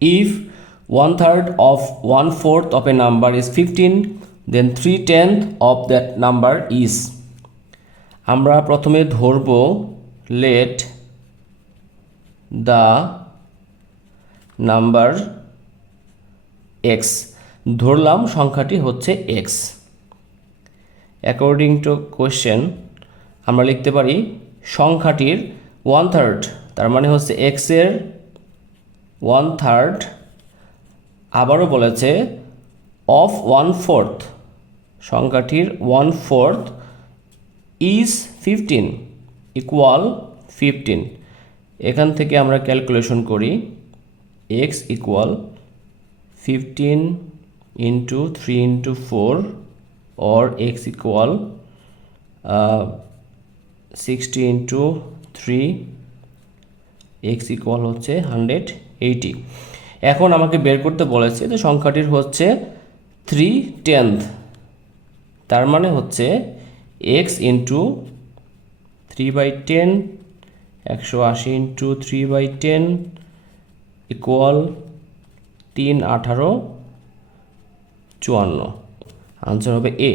if one third of one fourth of a number is 15 then three tenth of that number is. আমরা প্রথমে ধরব let the number x ধরলাম সংখ্যাটি হচ্ছে x according to question আমরা লিখতে পারি সংখ্যাটির ওয়ান থার্ড তার মানে হচ্ছে এক্সের ওয়ান থার্ড আবারও বলেছে অফ ওয়ান ফোর্থ। সংখ্যাটির one fourth is fifteen, equal fifteen. এখান থেকে আমরা ক্যালকুলেশন করি, x equal fifteen into three into four, or x equal sixty 60 into 3 x equal হচ্ছে হান্ড্রেড এইটি এখন আমাকে বের করতে বলেছে যে সংখ্যাটির হচ্ছে থ্রি টেন্থ তার মানে হচ্ছে x into three by ten একশো আশি into three by ten equal তিন আঠারো চুয়ান্ন। আনসার হবে এ